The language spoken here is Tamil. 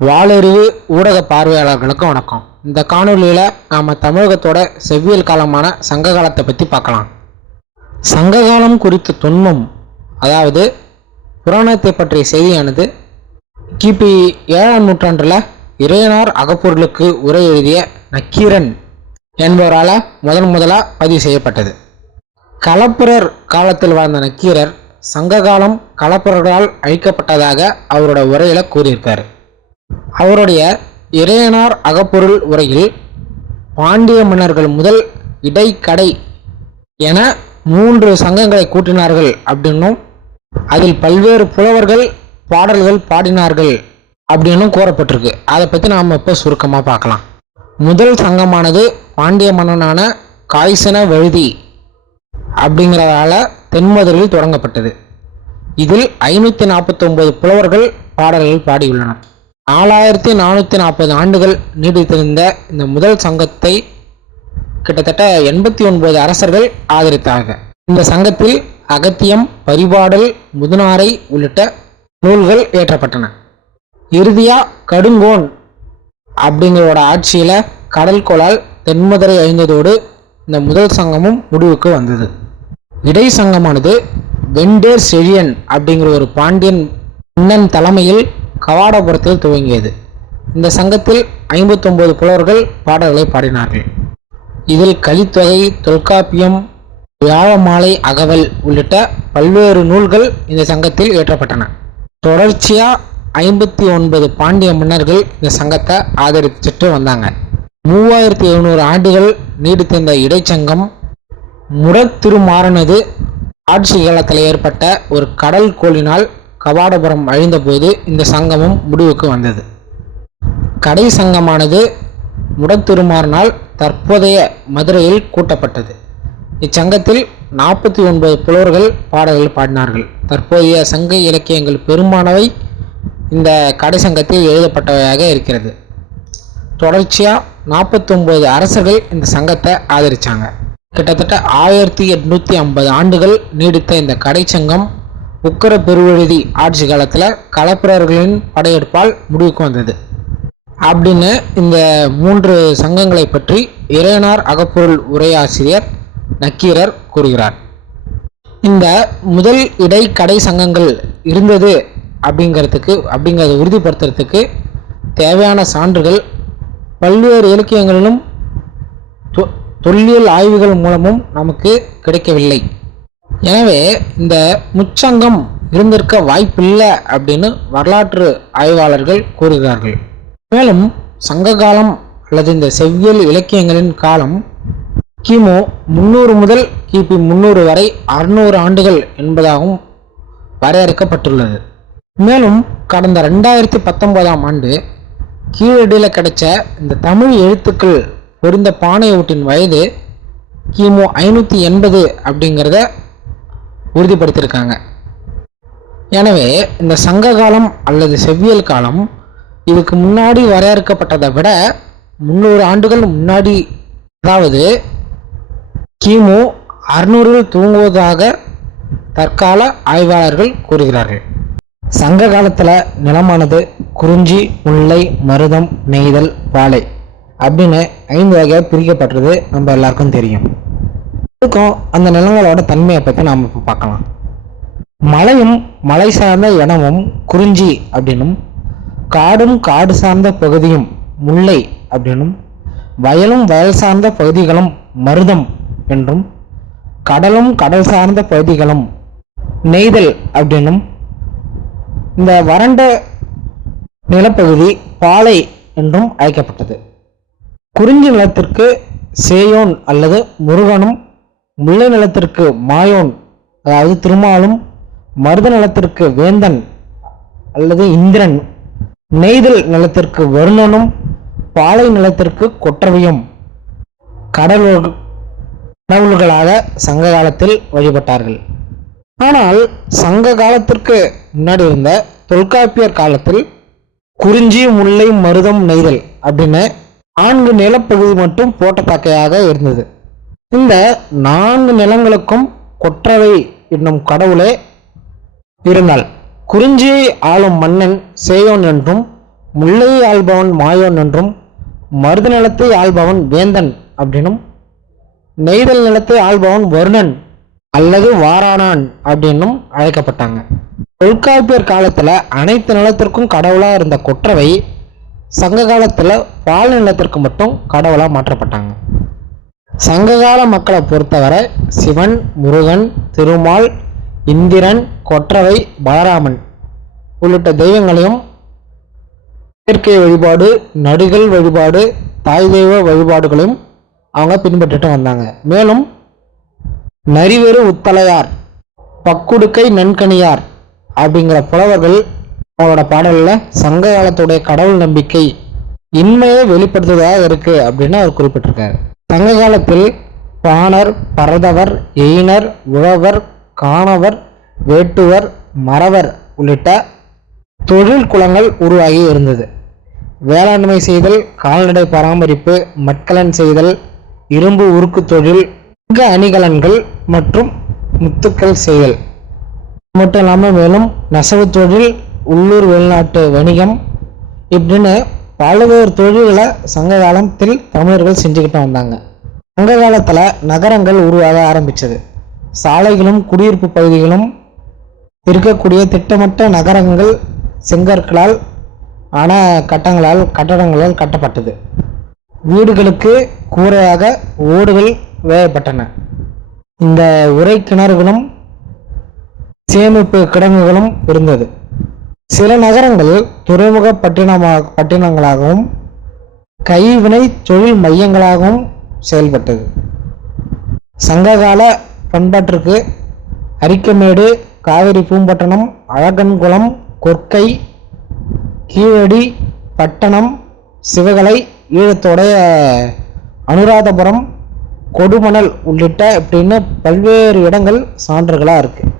வாளறிவு ஊடக பார்வையாளர்களுக்கு வணக்கம். இந்த காணொலியில் நாம் தமிழகத்தோட செவ்வியல் காலமான சங்க காலத்தை பற்றி பார்க்கலாம். சங்க காலம் குறித்த தொன்மம், அதாவது புராணத்தை பற்றிய செய்தியானது கிபி 7ஆம் நூற்றாண்டில் இறையனார் அகப்பொருளுக்கு உரை எழுதிய நக்கீரன் என்பவரால் முதலாக பதிவு செய்யப்பட்டது. களப்பிரர் காலத்தில் வாழ்ந்த நக்கீரர் சங்ககாலம் களப்பிரர்களால் அழிக்கப்பட்டதாக அவரோட உரையில் கூறியிருக்கார். அவருடைய இறையனார் அகப்பொருள் உரையில் பாண்டிய மன்னர்கள் முதல் இடைக்கடை என 3 சங்கங்களை கூட்டினார்கள் அப்படின்னும் அதில் பல்வேறு புலவர்கள் பாடல்கள் பாடினார்கள் அப்படின்னும் கூறப்பட்டிருக்கு. அதை பற்றி நாம் இப்போ சுருக்கமாக பார்க்கலாம். முதல் சங்கமானது பாண்டிய மன்னனான காய்சன வழுதி அப்படிங்கிறதால தென்மதுரையில் தொடங்கப்பட்டது. இதில் 549 புலவர்கள் பாடல்கள் பாடியுள்ளனர். 4440 ஆண்டுகள் நீடித்திருந்த இந்த முதல் சங்கத்தை கிட்டத்தட்ட 89 அரசர்கள் ஆதரித்தார்கள். இந்த சங்கத்தில் அகத்தியம், பரிபாடல், முதுநாரை உள்ளிட்ட நூல்கள் இயற்றப்பட்டன. இறுதியா கடுங்கோன் அப்படிங்கிறோட ஆட்சியில கடல் கோளால் தென்மதுரை அழிந்ததோடு இந்த முதல் சங்கமும் முடிவுக்கு வந்தது. இடை சங்கமானது வெண்டேர் செழியன் அப்படிங்கிற ஒரு பாண்டியன் மன்னன் தலைமையில் கவாடபுரத்தில் துவங்கியது. இந்த சங்கத்தில் 59 புலவர்கள் பாடல்களை பாடினார்கள். இதில் கலித்தொகை, தொல்காப்பியம், வியாழமாலை, அகவல் உள்ளிட்ட பல்வேறு நூல்கள் இந்த சங்கத்தில் இயற்றப்பட்டன. தொடர்ச்சியா 59 பாண்டிய மன்னர்கள் இந்த சங்கத்தை ஆதரிச்சுட்டு வந்தாங்க. 3700 ஆண்டுகள் நீடித்திருந்த இடைச்சங்கம் முடத்திருமாறனது ஆட்சி காலத்தில் ஏற்பட்ட ஒரு கடல் கோளினால் கவாடபுரம் அழிந்தபோது இந்த சங்கமும் முடிவுக்கு வந்தது. கடை சங்கமானது முடத்திருமாறனால் தற்போதைய மதுரையில் கூட்டப்பட்டது. இச்சங்கத்தில் 49 புலவர்கள் பாடல்கள் பாடினார்கள். தற்போதைய சங்க இலக்கியங்கள் பெரும்பாலானவை இந்த கடை சங்கத்தில் எழுதப்பட்டவையாக இருக்கிறது. தொடர்ச்சியாக 49 அரசர்கள் இந்த சங்கத்தை ஆதரித்தாங்க. கிட்டத்தட்ட 1850 ஆண்டுகள் நீடித்த இந்த கடை சங்கம் உக்கர பெருவழுதி ஆட்சி காலத்தில் களப்பிரர்களின் படையெடுப்பால் முடிவுக்கு வந்தது அப்படின்னு இந்த 3 சங்கங்களை பற்றி இறையனார் அகப்பொருள் உரையாசிரியர் நக்கீரர் கூறுகிறார். இந்த முதல் இடைக்கடை சங்கங்கள் இருந்தது அப்படிங்கிறத உறுதிப்படுத்துறதுக்கு தேவையான சான்றுகள் பல்வேறு இலக்கியங்களிலும் தொல்லியல் ஆய்வுகள் மூலமும் நமக்கு கிடைக்கவில்லை. எனவே இந்த முச்சங்கம் இருந்திருக்க வாய்ப்பில்லை அப்படின்னு வரலாற்று ஆய்வாளர்கள் கூறுகிறார்கள். மேலும் சங்க காலம் அல்லது இந்த செவ்வியல் இலக்கியங்களின் காலம் கிமு 300 முதல் கிபி 300 வரை 600 ஆண்டுகள் என்பதாகவும் வரையறுக்கப்பட்டுள்ளது. மேலும் கடந்த 2019ஆம் ஆண்டு கீழடியில் கிடைச்ச இந்த தமிழ் எழுத்துக்கள் பொறிந்த பானையோட்டின் வயது கிமு 580 அப்படிங்கிறத உறுதிப்படுத்தியிருக்காங்க. எனவே இந்த சங்க காலம் அல்லது செவ்வியல் காலம் இதுக்கு முன்னாடி வரையறுக்கப்பட்டதை விட 300 ஆண்டுகள் முன்னாடி, அதாவது கிமு 600இல் துவங்குவதாக தற்கால ஆய்வாளர்கள் கூறுகிறார்கள். சங்க காலத்தில் நிலமானது குறிஞ்சி, முல்லை, மருதம், நெய்தல், பாலை அப்படின்னு 5 வகையாக பிரிக்கப்பட்டது நம்ம எல்லாருக்கும் தெரியும். அந்த நிலங்களோட தன்மையை பற்றி நாம் இப்போ பார்க்கலாம். மலையும் மலை சார்ந்த இடமும் குறிஞ்சி அப்படின்னும், காடும் காடு சார்ந்த பகுதியும் முல்லை அப்படின்னும், வயலும் வயல் சார்ந்த பகுதிகளும் மருதம் என்றும், கடலும் கடல் சார்ந்த பகுதிகளும் நெய்தல் அப்படின்னும், இந்த வறண்ட நிலப்பகுதி பாலை என்றும் அழைக்கப்பட்டது. குறிஞ்சி நிலத்திற்கு சேயோன் அல்லது முருகனும், முல்லை நிலத்திற்கு மாயோன் அதாவது திருமாலும், மருத நிலத்திற்கு வேந்தன் அல்லது இந்திரன், நெய்தல் நிலத்திற்கு வருணனும், பாலை நிலத்திற்கு கொற்றவையும் கடவுள்களாக சங்க காலத்தில் வழிபட்டார்கள். ஆனால் சங்க காலத்திற்கு முன்னாடி இருந்த தொல்காப்பியர் காலத்தில் குறிஞ்சி, முல்லை, மருதம், நெய்தல் அப்படின்னு 4 நிலப்பகுதி மட்டும் போட்டத்தக்கையாக இருந்தது. இந்த 4 நிலங்களுக்கும் கொற்றவை என்னும் கடவுளே இருந்தால் குறிஞ்சியை ஆளும் மன்னன் சேயோன் என்றும், முல்லையை ஆள்பவன் மாயோன் என்றும், மருத நிலத்தை ஆள்பவன் வேந்தன் அப்படின்னும், நெய்தல் நிலத்தை ஆள்பவன் வருணன் அல்லது வாரானான் அப்படின்னும் அழைக்கப்பட்டாங்க. தொல்காப்பியர் காலத்துல அனைத்து நிலத்திற்கும் கடவுளா இருந்த கொற்றவை சங்க காலத்துல பால் நிலத்திற்கு மட்டும் கடவுளா மாற்றப்பட்டாங்க. சங்ககால மக்களை பொறுத்தவரை சிவன், முருகன், திருமால், இந்திரன், கொற்றவை, பலராமன் உள்ளிட்ட தெய்வங்களையும் இயற்கை வழிபாடு, நடுகள் வழிபாடு, தாய் தெய்வ வழிபாடுகளையும் அவங்க பின்பற்றிட்டு வந்தாங்க. மேலும் நரிவேறு உத்தலையார், பக்குடுக்கை நன்கணியார் அப்படிங்கிற புலவர்கள் அவங்களோட பாடலில் சங்க காலத்துடைய கடவுள் நம்பிக்கை இன்மையை வெளிப்படுத்துவதாக இருக்கு அப்படின்னு அவர் குறிப்பிட்டிருக்காரு. சங்க காலத்தில் பாணர், பரதவர், எயினர், உழவர், காணவர், வேட்டுவர், மறவர் உள்ளிட்ட தொழில் குலங்கள் உருவாகி இருந்தது. வேளாண்மை செய்தல், கால்நடை பராமரிப்பு, மட்கலன் செய்தல், இரும்பு உருக்கு தொழில், அணிகலன்கள் மற்றும் முத்துக்கள் செய்தல் மட்டும் இல்லாமல் மேலும் நெசவு தொழில், உள்ளூர் வெளிநாட்டு வணிகம் இப்படின்னு பல்வேறு தொழில்களை சங்க காலத்தில் தமிழர்கள் செஞ்சுக்கிட்டு வந்தாங்க. சங்க காலத்தில் நகரங்கள் உருவாக ஆரம்பித்தது. சாலைகளும் குடியிருப்பு பகுதிகளும் இருக்கக்கூடிய திட்டமிட்ட நகரங்கள் செங்கற்களால் ஆன கட்டடங்களால் கட்டப்பட்டது. வீடுகளுக்கு கூரையாக ஓடுகள் வேயப்பட்டன. இந்த உரை கிணறுகளும் சேமிப்பு கிடங்குகளும் இருந்தது. சில நகரங்கள் துறைமுக பட்டினங்களாகவும் கைவினை தொழில் மையங்களாகவும் செயல்பட்டது. சங்ககால பண்பாட்டிற்கு அரிக்கமேடு, காவிரி பூம்பட்டினம், அழகன்குளம், கொற்கை, கீழடி, பட்டணம், சிவகலை, ஈழத்தோடைய அனுராதபுரம், கொடுமணல் உள்ளிட்ட இப்படின்னு பல்வேறு இடங்கள் சான்றுகளாக இருக்குது.